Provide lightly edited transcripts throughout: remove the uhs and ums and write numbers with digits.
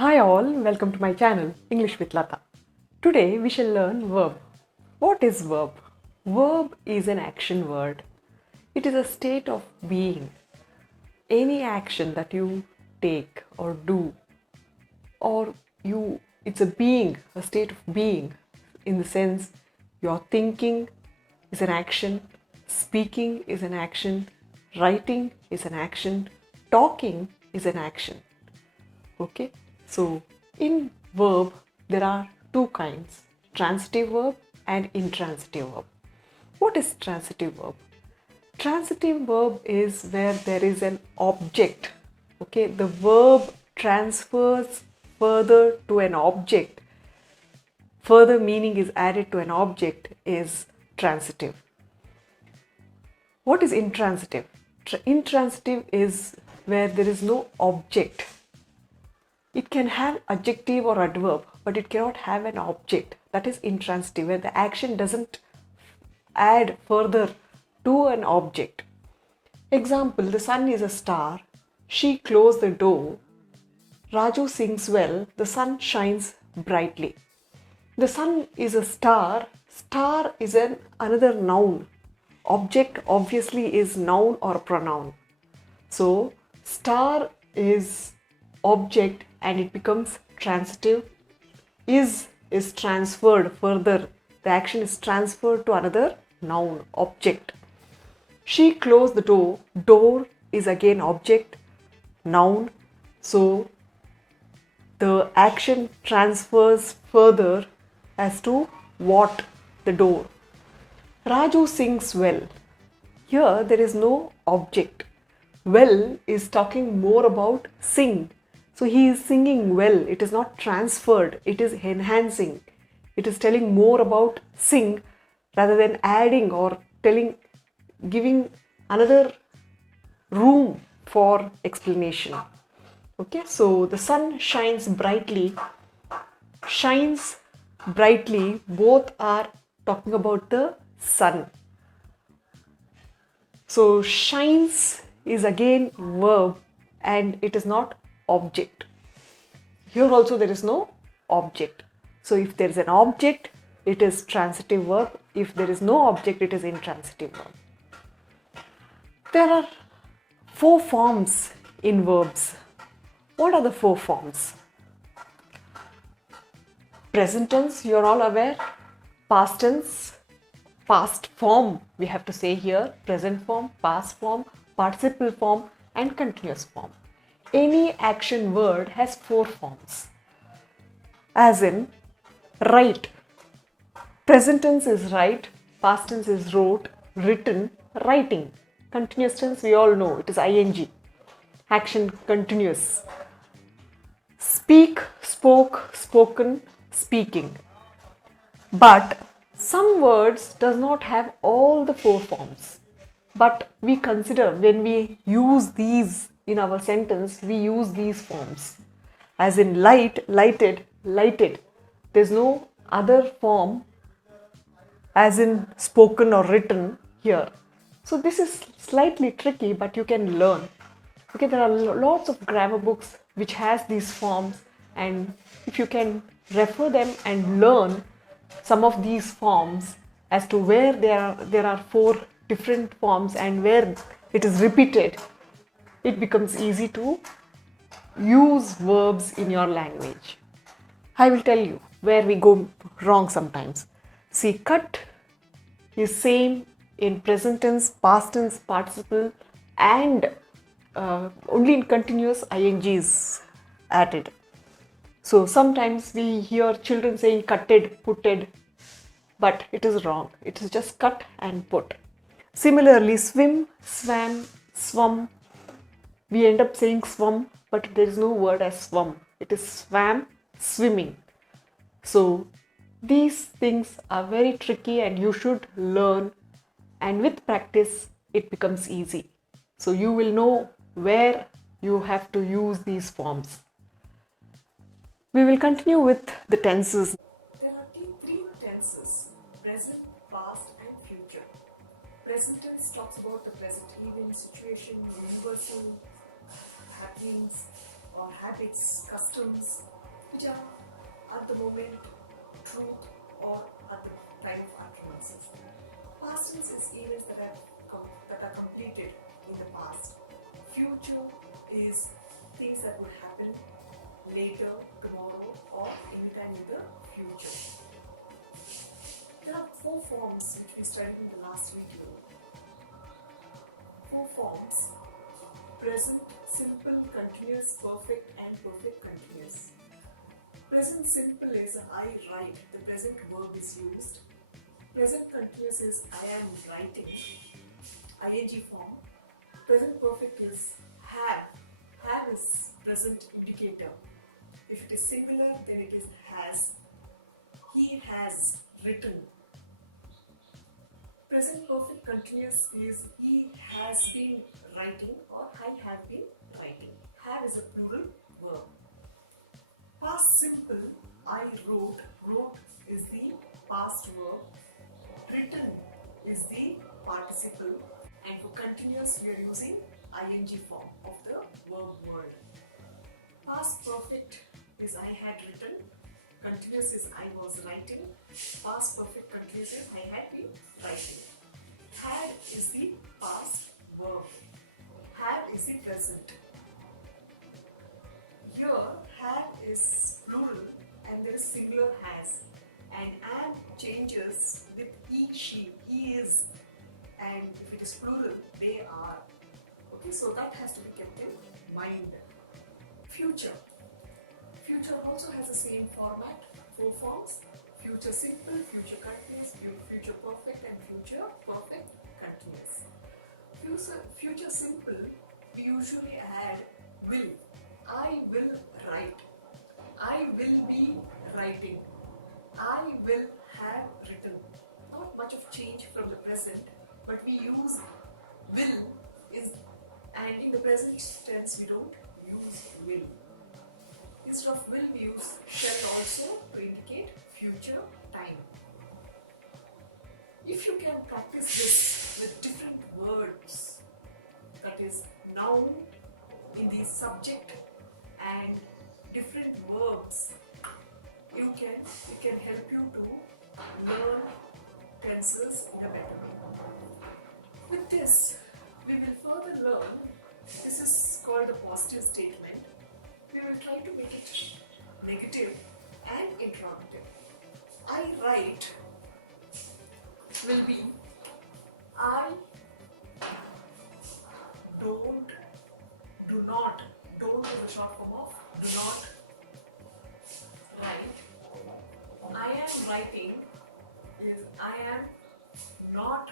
Hi all, welcome to my channel English with Lata. Today we shall learn verb. What is verb? Verb is an action word. It is a state of being. Any action that you take or do or it's a being, a state of being in the sense your thinking is an action, speaking is an action, writing is an action, talking is an action. Okay, so in verb there are two kinds, transitive verb and intransitive verb. What is transitive verb? Transitive verb is where there is an object. Okay, the verb transfers further to an object. Further meaning is added to an object is transitive. What is intransitive? Intransitive is where there is no object. It can have adjective or adverb, but it cannot have an object. That is intransitive, where the action doesn't add further to an object. Example, the sun is a star. She closed the door. Raju sings well. The sun shines brightly. The sun is a star. Star is another noun. Object obviously is noun or pronoun. So, star is object and it becomes transitive. Is transferred further. The action is transferred to another noun, object. She closed the door. Door is again object, noun. So the action transfers further as to what the door. Raju sings well. Here there is no object. Well is talking more about sing. So he is singing well. It is not transferred. It is enhancing. It is telling more about sing rather than adding or giving another room for explanation. Okay, so the sun shines brightly. Shines brightly, both are talking about the sun. So shines is again verb and it is not object. Here also there is no object. So if there is an object, it is transitive verb. If there is no object, it is intransitive verb. There are 4 forms in verbs. What are the 4 forms? Present tense, you are all aware. Past tense, past form, we have to say here. Present form, past form, participle form and continuous form. Any action word has 4 forms. As in, write. Present tense is write, past tense is wrote, written, writing. Continuous tense we all know, it is ing. Action continuous. Speak, spoke, spoken, speaking. But some words does not have all the 4 forms. But we consider when we use these in our sentence, we use these forms. As in light, lighted, lighted. There's no other form as in spoken or written here. So this is slightly tricky, but you can learn. Okay, there are lots of grammar books which has these forms, and if you can refer them and learn some of these forms as to where there are 4 different forms and where it is repeated, it becomes easy to use verbs in your language. I will tell you where we go wrong sometimes. See, cut is same in present tense, past tense, participle and only in continuous ing is added. So sometimes we hear children saying cutted, putted, but it is wrong. It is just cut and put. Similarly, swim, swam, swum. We end up saying swum, but there is no word as swum. It is swam, swimming. So these things are very tricky and you should learn, and with practice it becomes easy. So you will know where you have to use these forms. We will continue with the tenses. There are 3 tenses: present, past and future. Present tense talks about the present event, situation, universal happenings or habits, customs, which are at the moment truth or at the time of utterances. Past tense is events that are completed in the past. Future is things that would happen later, tomorrow, or anytime in the future. There are 4 forms which we studied in the last video. 4 forms: present, simple, continuous, perfect, and perfect continuous. Present simple is I write, the present verb is used. Present continuous is I am writing, ing form. Present perfect is have. Have is present indicator. If it is singular, then it is has. He has written. Present perfect continuous is he has been writing or I have been writing. Have is a plural verb. Past simple, I wrote. Wrote is the past verb. Written is the participle. And for continuous, we are using ing form of the verb word. Past perfect is I had written. Continuous is I was writing. Past perfect continuous is I had been writing. Had is the past verb. Had is the present. Here, had is plural and there is singular has. And am changes with he, she. He is, and if it is plural, they are. Okay, so that has to be kept in mind. Future. Future also has the same format, 4 forms: future simple, future continuous, future perfect, and future perfect continuous. Future simple, we usually add will. I will write. I will be writing. I will have written. Not much of change from the present, but we use will and in the present tense we don't use will. Instead of will we use shall also to indicate future time. If you can practice this with different words, that is noun in the subject and different verbs, it can help you to learn tenses in a better way. With this, we will further learn, this is called a positive statement. We will try to make it negative and interrogative. I write will be I don't, do not, don't is the short form of do not write. I am writing is I am not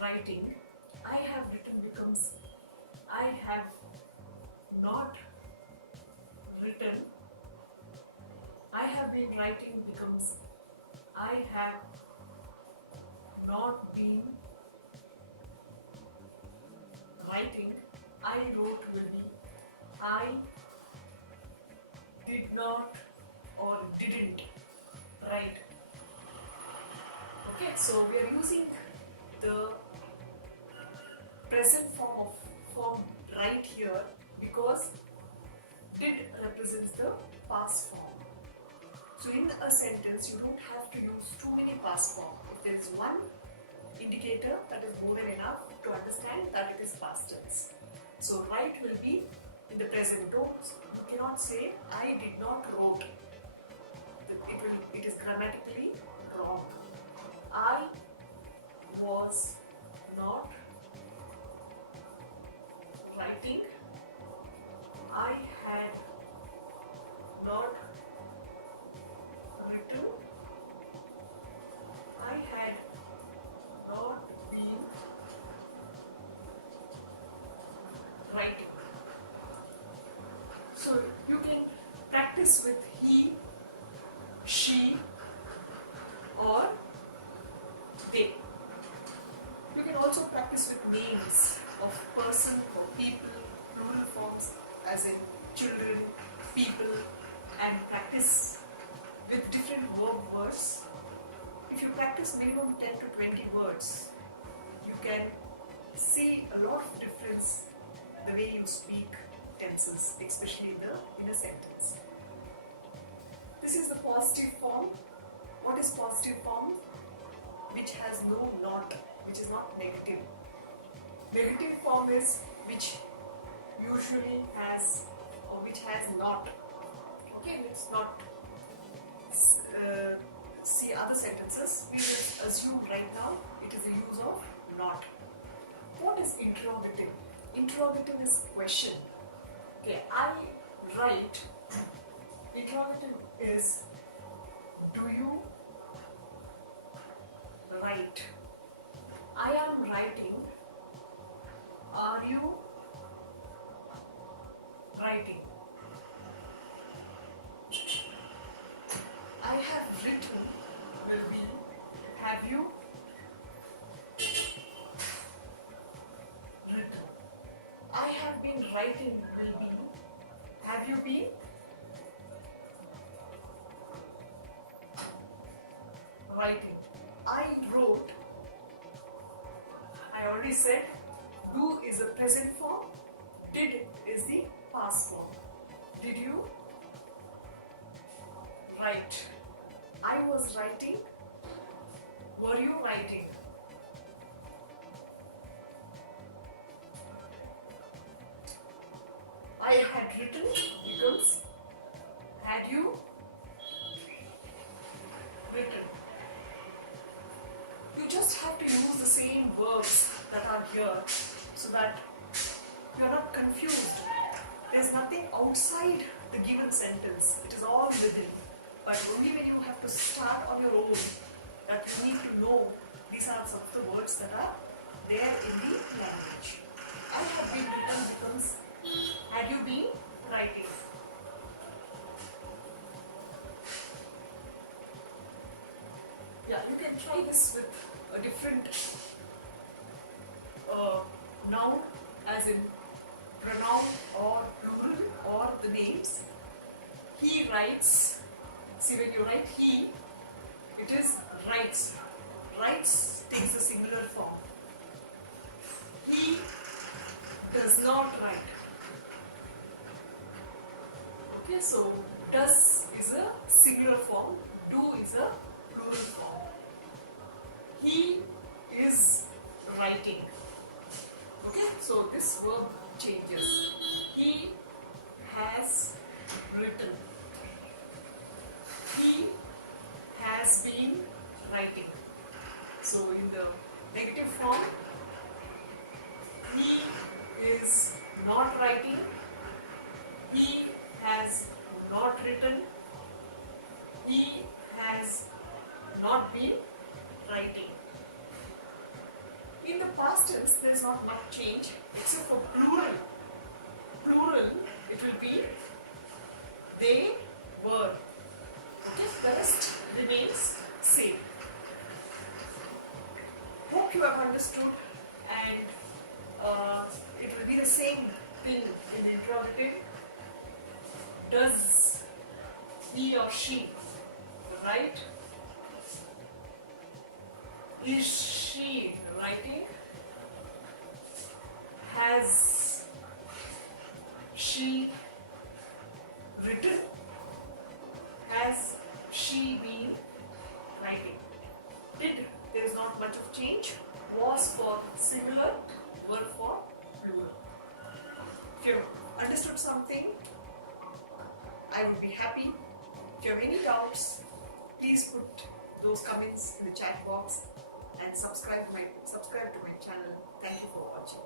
writing. I have written becomes I have not written. I have been writing becomes I have not been writing. I wrote will be I did not or didn't write. Okay, so we are using the present form right here because did represents the past form. So in a sentence, you don't have to use too many past form. If there is one indicator, that is more than enough to understand that it is past tense. So write will be in the present. You cannot say I did not wrote. It is grammatically wrong. I was not writing. I had not written. I had not been writing. So you can practice with he, she, or they. You can also practice with names of person or people, plural forms as in children, people, and practice with different verb words. If you practice minimum 10 to 20 words, you can see a lot of difference the way you speak tenses, especially in a sentence. This is the positive form. What is positive form? Which has no not, which is not negative. Negative form is which usually has or which has not. Okay, let's not see other sentences. We will assume right now it is the use of not. What is interrogative? Interrogative is question. Okay, I write. Interrogative is do you write? I am writing. Are you writing? I have written will be have you written? I have been writing will be have you been writing? I wrote. I already said do is the present form, did is the past form. Did you write? I was writing. Were you writing? I had written becomes had you written? You just have to use the same verbs that are here so that you are not confused. There's nothing outside the given sentence. It is all within. But only when you have to start on your own that you need to know these are some of the words that are there in the language. I have been written becomes had you been writing? Yeah, you can try this with a different noun as in pronoun or plural or the names. He writes. See, when you write he, it is writes. Writes takes the singular form. He does not write. Okay, so does is a singular form, do is a plural form. He is writing. Okay, so this verb changes. He has written. He has been writing. So in the negative form, he is not writing. He has not written. He has not been writing. In the past tense, there is not much change except for plural. Plural, it will be they were. Okay, the rest remains same. Hope you have understood, and it will be the same thing in the interrogative. Does he or she write? Is she writing? Has she written? Has she been writing? Did, there is not much of change. Was for singular, were for plural. If you have understood something, I would be happy. If you have any doubts, please put those comments in the chat box and subscribe to my channel. Thank you for watching.